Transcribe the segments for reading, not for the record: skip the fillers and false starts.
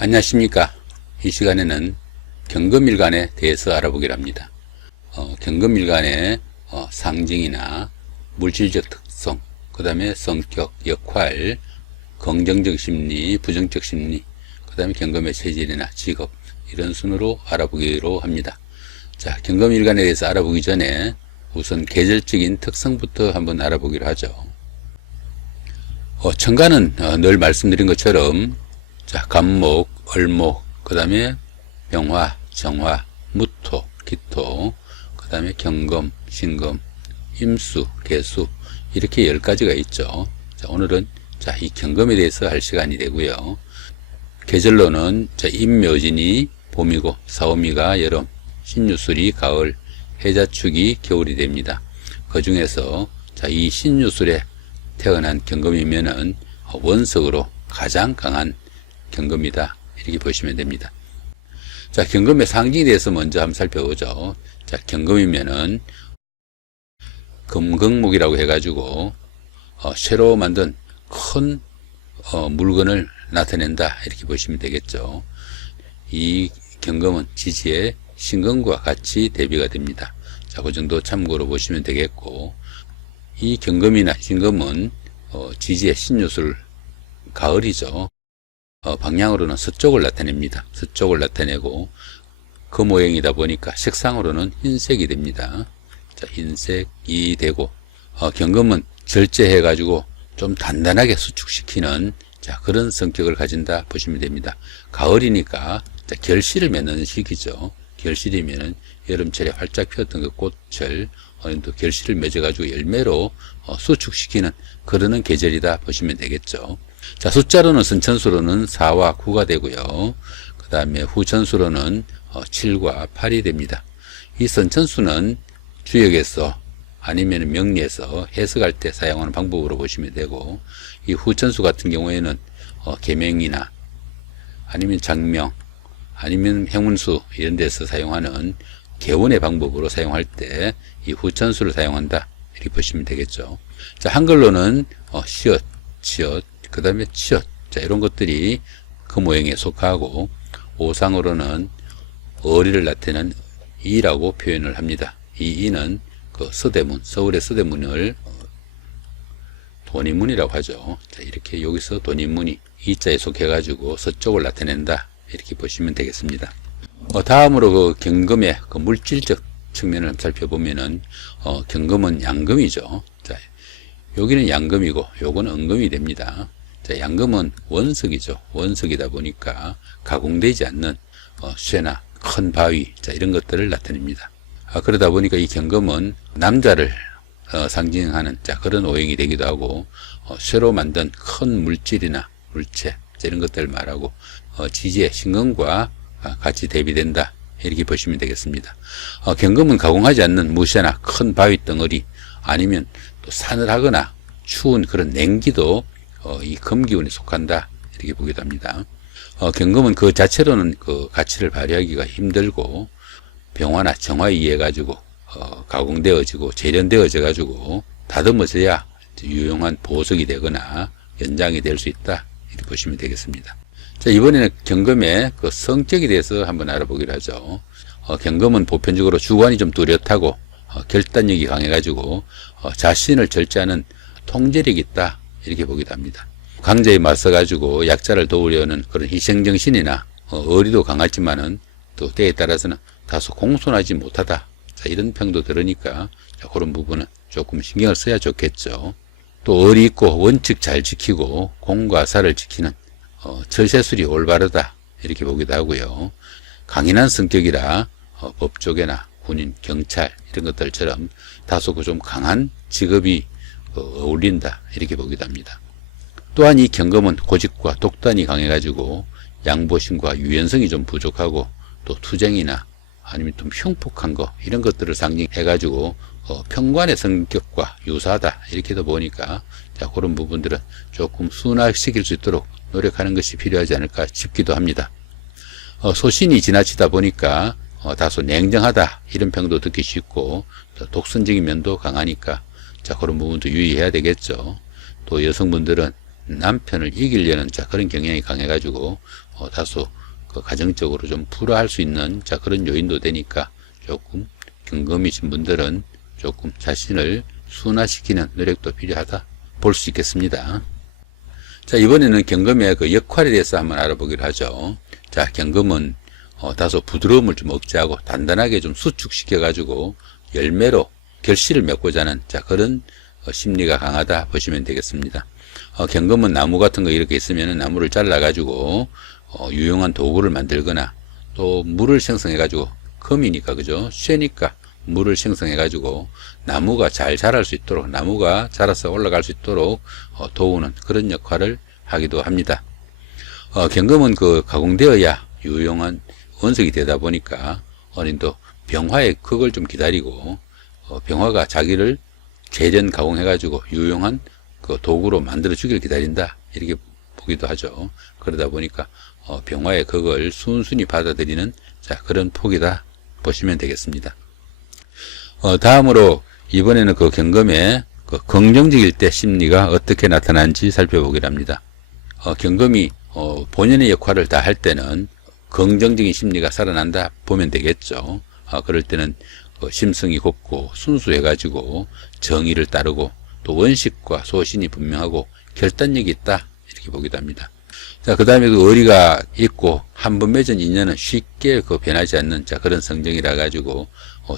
안녕하십니까. 이 시간에는 경금일간에 대해서 알아보기로 합니다. 경금일간의 상징이나 물질적 특성, 그 다음에 성격, 역할, 긍정적 심리, 부정적 심리, 그 다음에 경금의 체질이나 직업, 이런 순으로 알아보기로 합니다. 자, 경금일간에 대해서 알아보기 전에 우선 계절적인 특성부터 한번 알아보기로 하죠. 천간은 늘 말씀드린 것처럼 자, 간목, 을목, 그 다음에 병화, 정화, 무토, 기토, 그 다음에 경금, 신금, 임수, 계수, 이렇게 10가지가 있죠. 자, 오늘은 자, 이 경금에 대해서 할 시간이 되고요. 계절로는 자, 임묘진이 봄이고, 사오미가 여름, 신유술이 가을, 해자축이 겨울이 됩니다. 그 중에서 자, 이 신유술에 태어난 경금이면은 원석으로 가장 강한 경금이다, 이렇게 보시면 됩니다. 자, 경금의 상징에 대해서 먼저 한번 살펴보죠. 자, 경금이면은 금극목이라고 해가지고 쇠로 만든 큰 물건을 나타낸다, 이렇게 보시면 되겠죠. 이 경금은 지지의 신금과 같이 대비가 됩니다. 자, 그 정도 참고로 보시면 되겠고, 이 경금이나 신금은 지지의 신유술, 가을이죠. 방향으로는 서쪽을 나타냅니다. 서쪽을 나타내고 그 모양이다 보니까 색상으로는 흰색이 됩니다. 자, 흰색이 되고 경금은 절제해 가지고 좀 단단하게 수축시키는 자, 그런 성격을 가진다 보시면 됩니다. 가을이니까 자, 결실을 맺는 시기죠. 결실이면은 여름철에 활짝 피었던 그 꽃을 또 결실을 맺어 가지고 열매로 수축시키는 그러는 계절이다 보시면 되겠죠. 자, 숫자로는 선천수로는 4와 9가 되고요. 그 다음에 후천수로는 7과 8이 됩니다. 이 선천수는 주역에서 아니면 명리에서 해석할 때 사용하는 방법으로 보시면 되고, 이 후천수 같은 경우에는 계명이나 아니면 장명 아니면 행운수 이런 데서 사용하는 개원의 방법으로 사용할 때 이 후천수를 사용한다, 이렇게 보시면 되겠죠. 자, 한글로는 시옷, 치옷, 그 다음에 치옷, 자, 이런 것들이 그 모양에 속하고, 오상으로는 어리를 나타내는 이라고 표현을 합니다. 이 이는 그 서대문, 서울의 서대문을 돈이문이라고 하죠. 자, 이렇게 여기서 돈이문이 이자에 속해가지고 서쪽을 나타낸다, 이렇게 보시면 되겠습니다. 다음으로 그 경금의 그 물질적 측면을 살펴보면은 경금은 양금이죠. 자, 여기는 양금이고 요거는 은금이 됩니다. 자, 양금은 원석이죠. 원석이다 보니까 가공되지 않는 쇠나 큰 바위, 자, 이런 것들을 나타냅니다. 그러다 보니까 이 경금은 남자를 상징하는 자, 그런 오행이 되기도 하고, 쇠로 만든 큰 물질이나 물체, 자, 이런 것들을 말하고, 지지의 신금과 같이 대비된다, 이렇게 보시면 되겠습니다. 경금은 가공하지 않는 무쇠나 큰 바위 덩어리, 아니면 또 사늘하거나 추운 그런 냉기도 이 금기운에 속한다, 이렇게 보기도 합니다. 경금은 그 자체로는 그 가치를 발휘하기가 힘들고, 병화나 정화에 의해 가지고 가공되어지고 재련되어져 가지고 다듬어져야 유용한 보석이 되거나 연장이 될 수 있다, 이렇게 보시면 되겠습니다. 자, 이번에는 경금의 그 성격에 대해서 한번 알아보기로 하죠. 경금은 보편적으로 주관이 좀 뚜렷하고 결단력이 강해가지고 자신을 절제하는 통제력이 있다, 이렇게 보기도 합니다. 강자에 맞서가지고 약자를 도우려는 그런 희생정신이나 의리도 강하지만은 또 때에 따라서는 다소 공손하지 못하다, 자, 이런 평도 들으니까 자, 그런 부분은 조금 신경을 써야 좋겠죠. 또 의리 있고 원칙 잘 지키고 공과 사를 지키는 처세술이 올바르다, 이렇게 보기도 하고요. 강인한 성격이라 법조계나 군인, 경찰 이런 것들처럼 다소 그 좀 강한 직업이 어울린다, 이렇게 보기도 합니다. 또한 이 경금은 고집과 독단이 강해가지고 양보심과 유연성이 좀 부족하고, 또 투쟁이나 아니면 좀 흉폭한 거 이런 것들을 상징해가지고 평관의 성격과 유사하다, 이렇게도 보니까 자, 그런 부분들은 조금 순화시킬 수 있도록 노력하는 것이 필요하지 않을까 싶기도 합니다. 소신이 지나치다 보니까 다소 냉정하다, 이런 평도 듣기 쉽고, 또 독선적인 면도 강하니까 자, 그런 부분도 유의해야 되겠죠. 또 여성분들은 남편을 이기려는 그런 경향이 강해가지고 다소 가정적으로 좀 불화할 수 있는 그런 요인도 되니까 조금 경금이신 분들은 조금 자신을 순화시키는 노력도 필요하다 볼 수 있겠습니다. 이번에는 경금의 역할에 대해서 한번 알아보기로 하죠. 경금은 다소 부드러움을 좀 억제하고 단단하게 좀 수축시켜 가지고 열매로 결실을 맺고자 하는 그런 심리가 강하다 보시면 되겠습니다. 경금은 나무 같은 거 이렇게 있으면 나무를 잘라 가지고 유용한 도구를 만들거나 또 물을 생성해 가지고 금이니까 그죠, 쇠니까 물을 생성해 가지고 나무가 잘 자랄 수 있도록, 나무가 자라서 올라갈 수 있도록 도우는 그런 역할을 하기도 합니다. 경금은 가공되어야 유용한 원석이 되다 보니까 어린도 병화의 극을 좀 기다리고 병화가 자기를 재련 가공해 가지고 유용한 도구로 만들어 주길 기다린다, 이렇게 보기도 하죠. 그러다 보니까 병화의 극을 순순히 받아들이는 그런 폭이다 보시면 되겠습니다. 다음으로 이번에는 경금의 긍정적일 때 심리가 어떻게 나타나는지 살펴보기로 합니다. 경금이 본연의 역할을 다 할 때는 긍정적인 심리가 살아난다 보면 되겠죠. 그럴 때는 심성이 곱고 순수해 가지고 정의를 따르고 또 원칙과 소신이 분명하고 결단력이 있다, 이렇게 보기도 합니다. 그 다음에 의리가 있고 한 번 맺은 인연은 쉽게 변하지 않는 그런 성정이라 가지고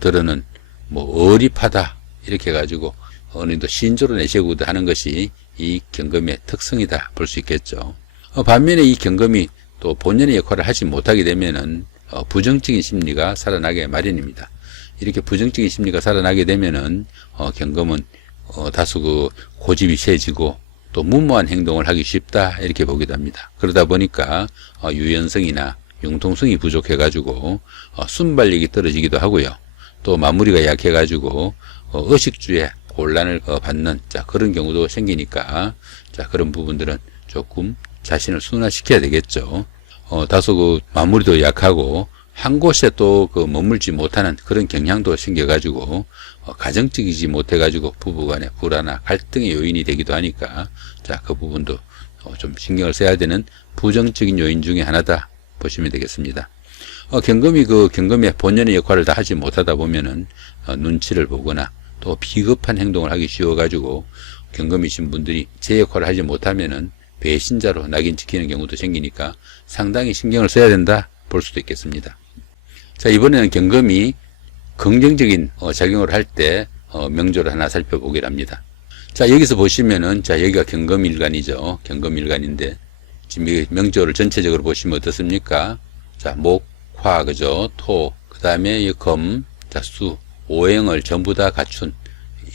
들어는 어리파다, 이렇게 해가지고 어린도 신조로 내세우기도 하는 것이 이 경금의 특성이다 볼 수 있겠죠. 반면에 이 경금이 또 본연의 역할을 하지 못하게 되면은 부정적인 심리가 살아나게 마련입니다. 이렇게 부정적인 심리가 살아나게 되면은 경금은 다소 고집이 세지고 또 무모한 행동을 하기 쉽다, 이렇게 보기도 합니다. 그러다 보니까 유연성이나 융통성이 부족해 가지고 순발력이 떨어지기도 하고요. 또 마무리가 약해 가지고 의식주에 곤란을 받는 그런 경우도 생기니까 그런 부분들은 조금 자신을 순화시켜야 되겠죠. 다소 마무리도 약하고 한 곳에 또 머물지 못하는 그런 경향도 생겨 가지고 가정적이지 못해 가지고 부부간의 불화나 갈등의 요인이 되기도 하니까 그 부분도 좀 신경을 써야 되는 부정적인 요인 중에 하나다 보시면 되겠습니다. 경금이 경금의 본연의 역할을 다 하지 못하다 보면은 눈치를 보거나 또 비겁한 행동을 하기 쉬워 가지고 경금이신 분들이 제 역할을 하지 못하면은 배신자로 낙인 찍히는 경우도 생기니까 상당히 신경을 써야 된다 볼 수도 있겠습니다. 이번에는 경금이 긍정적인 작용을 할 때 명조를 하나 살펴보기로 합니다. 여기서 보시면은 여기가 경금일간이죠. 경금일간인데 지금 이 명조를 전체적으로 보시면 어떻습니까? 목, 화, 그죠? 토, 그 다음에 검, 수, 오행을 전부 다 갖춘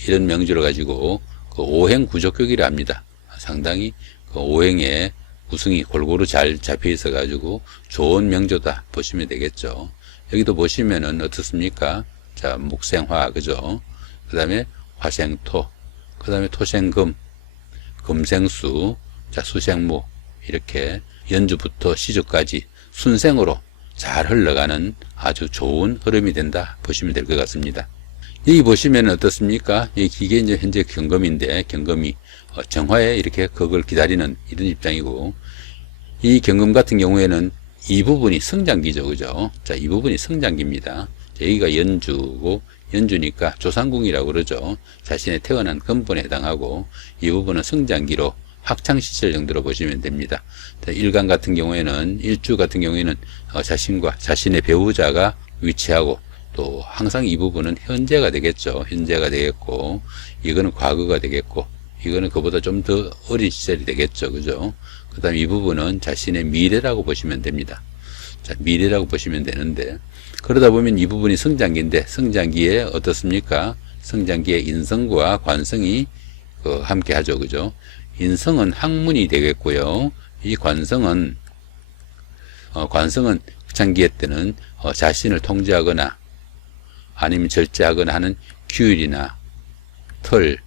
이런 명조를 가지고 오행 구조격이라 합니다. 상당히 오행의 구성이 골고루 잘 잡혀 있어 가지고 좋은 명조다 보시면 되겠죠. 여기도 보시면은 어떻습니까? 목생화, 그죠? 그 다음에 화생토, 그 다음에 토생금, 금생수, 수생목, 이렇게 연주부터 시주까지 순생으로 잘 흘러가는 아주 좋은 흐름이 된다 보시면 될 것 같습니다. 여기 보시면 어떻습니까? 이게 이제 현재 경금인데 경금이 정화에 이렇게 그걸 기다리는 이런 입장이고, 이 경금 같은 경우에는 이 부분이 성장기죠, 그죠? 이 부분이 성장기입니다. 여기가 연주고, 연주니까 조상궁이라고 그러죠. 자신의 태어난 근본에 해당하고, 이 부분은 성장기로 학창시절 정도로 보시면 됩니다. 일간 같은 경우에는, 일주 같은 경우에는 자신과 자신의 배우자가 위치하고, 또 항상 이 부분은 현재가 되겠죠. 현재가 되겠고, 이거는 과거가 되겠고, 이거는 그보다 좀 더 어린 시절이 되겠죠, 그죠? 그 다음에 이 부분은 자신의 미래라고 보시면 됩니다. 미래라고 보시면 되는데, 그러다 보면 이 부분이 성장기인데, 성장기에 어떻습니까? 성장기에 인성과 관성이 함께 하죠, 그죠? 인성은 학문이 되겠고요. 이 관성은 장기의 때는 자신을 통제하거나 아니면 절제하거나 하는 규율이나 틀,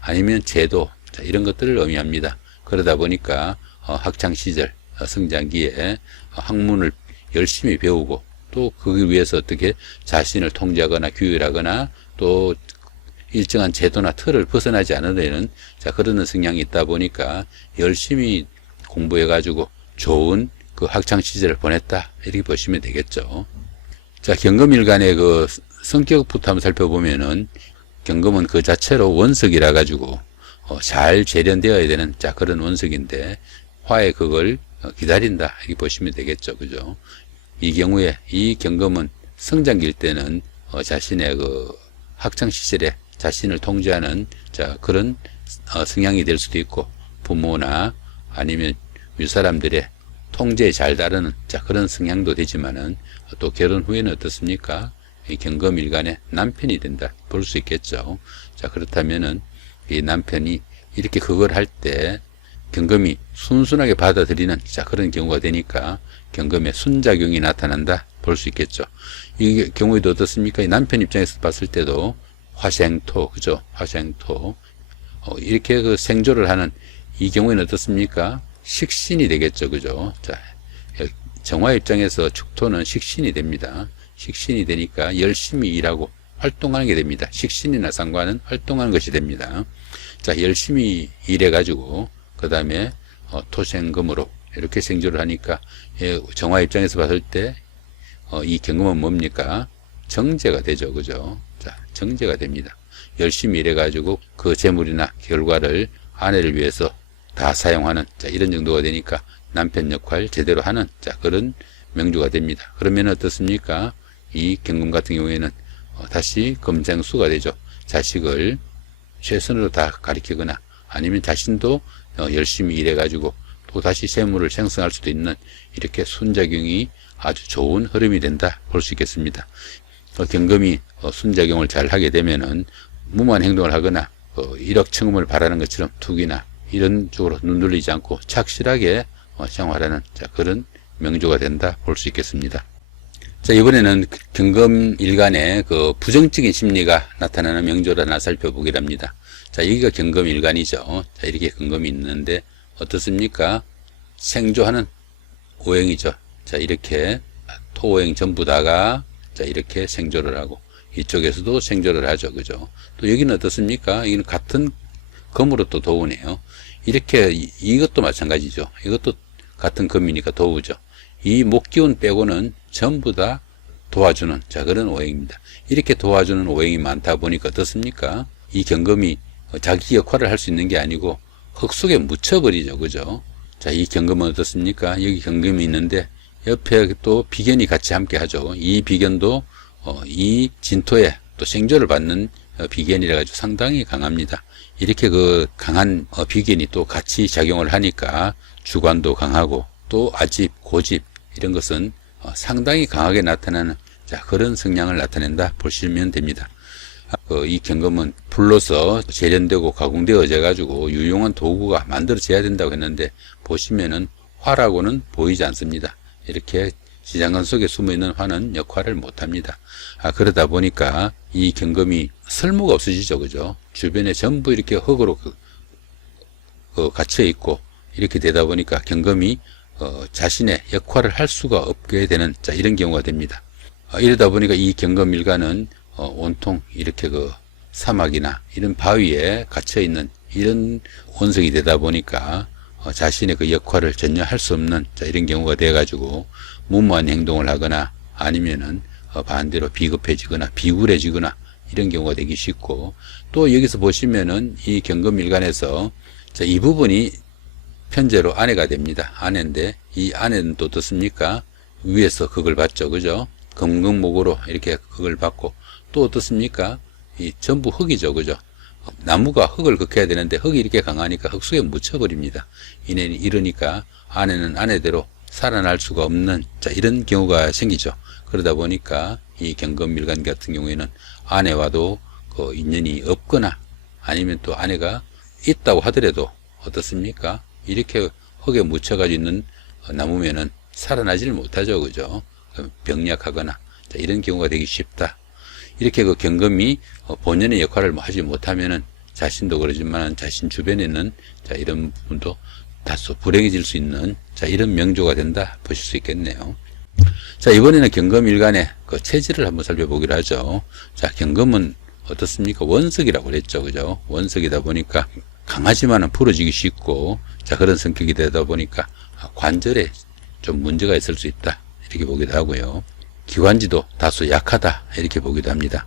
아니면 제도, 이런 것들을 의미합니다. 그러다 보니까 학창시절, 성장기에 학문을 열심히 배우고, 또 그걸 위해서 어떻게 자신을 통제하거나 규율하거나 또 일정한 제도나 틀을 벗어나지 않은 데는 자, 그러는 성향이 있다 보니까 열심히 공부해 가지고 좋은 그 학창 시절을 보냈다, 이렇게 보시면 되겠죠. 자, 경금일간의 그 성격부터 한번 살펴보면은, 경금은 그 자체로 원석이라 가지고 잘 재련되어야 되는 자, 그런 원석인데 화의 그걸 기다린다, 이렇게 보시면 되겠죠. 그죠? 이 경우에 이 경금은 성장기일 때는 자신의 그 학창 시절에 자신을 통제하는 자, 그런 성향이 될 수도 있고, 부모나 아니면 윗사람들의 통제에 잘 따르는 자, 그런 성향도 되지만은, 또 결혼 후에는 어떻습니까? 이 경금일간의 남편이 된다, 볼 수 있겠죠. 자, 그렇다면은 이 남편이 이렇게 그걸 할 때 경금이 순순하게 받아들이는 자, 그런 경우가 되니까 경금의 순작용이 나타난다, 볼 수 있겠죠. 이 경우에도 어떻습니까? 이 남편 입장에서 봤을 때도 화생토, 그죠? 화생토. 이렇게 그 생조를 하는 이 경우에는 어떻습니까? 식신이 되겠죠. 그죠? 자, 정화 입장에서 축토는 식신이 됩니다. 식신이 되니까 열심히 일하고 활동하는 게 됩니다. 식신이나 상관은 활동하는 것이 됩니다. 자, 열심히 일해가지고, 그 다음에 토생금으로 이렇게 생조를 하니까, 정화 입장에서 봤을 때, 이 경금은 뭡니까? 정제가 되죠. 그죠? 자, 정제가 됩니다. 열심히 일해가지고 그 재물이나 결과를 아내를 위해서 다 사용하는 자, 이런 정도가 되니까 남편 역할 제대로 하는 자, 그런 명주가 됩니다. 그러면 어떻습니까? 이 경금 같은 경우에는 다시 금생수가 되죠. 자식을 최선으로 다 가리키거나 아니면 자신도 열심히 일해가지고 또 다시 재물을 생성할 수도 있는 이렇게 순작용이 아주 좋은 흐름이 된다, 볼 수 있겠습니다. 경금이 순작용을 잘 하게 되면은 무모한 행동을 하거나 일억천금을 바라는 것처럼 투기나 이런 쪽으로 눈 돌리지 않고 착실하게 생활하는 자, 그런 명조가 된다, 볼 수 있겠습니다. 자, 이번에는 경금일간의 그 부정적인 심리가 나타나는 명조를 하나 살펴보기로 합니다. 자, 여기가 경금일간이죠. 자, 이렇게 경금이 있는데 어떻습니까? 생조하는 오행이죠. 자, 이렇게 토오행 전부 다가 자, 이렇게 생조를 하고 이쪽에서도 생조를 하죠. 그죠? 또 여기는 어떻습니까? 여기는 같은 금으로 또 도우네요. 이렇게 이것도 마찬가지죠. 이것도 같은 금이니까 도우죠. 이 목기운 빼고는 전부 다 도와주는 자, 그런 오행입니다. 이렇게 도와주는 오행이 많다 보니까 어떻습니까? 이 경금이 자기 역할을 할 수 있는 게 아니고 흙 속에 묻혀버리죠. 그죠? 자, 이 경금은 어떻습니까? 여기 경금이 있는데 옆에 또 비견이 같이 함께 하죠. 이 비견도 이 진토에 또 생조를 받는 비견이라 가지고 상당히 강합니다. 이렇게 그 강한 비견이 또 같이 작용을 하니까 주관도 강하고 또 아집, 고집 이런 것은 상당히 강하게 나타나는 자, 그런 성향을 나타낸다, 보시면 됩니다. 이 경금은 불로서 재련되고 가공되어져 가지고 유용한 도구가 만들어져야 된다고 했는데 보시면은 화라고는 보이지 않습니다. 이렇게 지장간 속에 숨어있는 화는 역할을 못합니다. 그러다 보니까 이 경금이 설모가 없어지죠. 그죠? 주변에 전부 이렇게 흙으로 갇혀있고 이렇게 되다 보니까 경금이 자신의 역할을 할 수가 없게 되는 자, 이런 경우가 됩니다. 이러다 보니까 이 경금일간은 온통 이렇게 그 사막이나 이런 바위에 갇혀있는 이런 원석이 되다 보니까 자신의 그 역할을 전혀 할 수 없는 자, 이런 경우가 돼 가지고 무모한 행동을 하거나 아니면은 반대로 비급해지거나 비굴해지거나 이런 경우가 되기 쉽고, 또 여기서 보시면은 이 경금일간에서 자, 이 부분이 편제로 아내가 됩니다. 아내인데 이 아내는 또 어떻습니까? 위에서 그걸 받죠. 그죠? 금극목으로 이렇게 그걸 받고, 또 어떻습니까? 이 전부 흙이죠. 그죠? 나무가 흙을 극해야 되는데 흙이 이렇게 강하니까 흙 속에 묻혀버립니다. 이러니까 아내는 아내대로 살아날 수가 없는 자, 이런 경우가 생기죠. 그러다 보니까 이 경금일간 같은 경우에는 아내와도 그 인연이 없거나 아니면 또 아내가 있다고 하더라도 어떻습니까? 이렇게 흙에 묻혀가지고 있는 나무면은 살아나지를 못하죠. 그죠? 병약하거나 자, 이런 경우가 되기 쉽다. 이렇게 그 경금이 본연의 역할을 하지 못하면은 자신도 그러지만 자신 주변에는 자, 이런 부분도 다소 불행해질 수 있는 자, 이런 명조가 된다, 보실 수 있겠네요. 자, 이번에는 경금일간의 그 체질을 한번 살펴보기로 하죠. 자, 경금은 어떻습니까? 원석이라고 그랬죠. 그죠? 원석이다 보니까 강하지만은 부러지기 쉽고, 자, 그런 성격이 되다 보니까 관절에 좀 문제가 있을 수 있다. 이렇게 보기도 하고요. 기관지도 다소 약하다. 이렇게 보기도 합니다.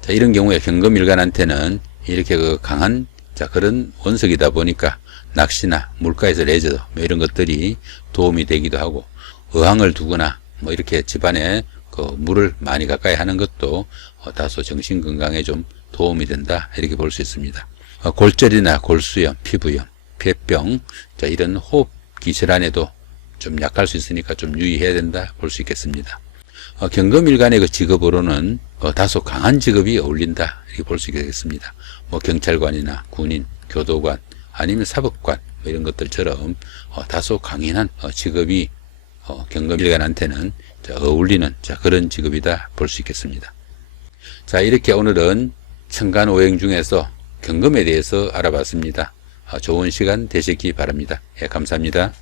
자, 이런 경우에 경금일간한테는 이렇게 그 강한, 자, 그런 원석이다 보니까 낚시나 물가에서 레저 뭐 이런 것들이 도움이 되기도 하고, 어항을 두거나 뭐 이렇게 집안에 그 물을 많이 가까이 하는 것도 다소 정신 건강에 좀 도움이 된다. 이렇게 볼 수 있습니다. 골절이나 골수염, 피부염, 폐병, 자, 이런 호흡기 질환에도 좀 약할 수 있으니까 좀 유의해야 된다. 볼 수 있겠습니다. 경금일간의 그 직업으로는 다소 강한 직업이 어울린다. 이렇게 볼 수 있겠습니다. 뭐 경찰관이나 군인, 교도관, 아니면 사법관 뭐 이런 것들처럼 다소 강인한 직업이 경금일간한테는 어울리는 그런 직업이다 볼 수 있겠습니다. 자, 이렇게 오늘은 천간오행 중에서 경금에 대해서 알아봤습니다. 좋은 시간 되시기 바랍니다. 예, 감사합니다.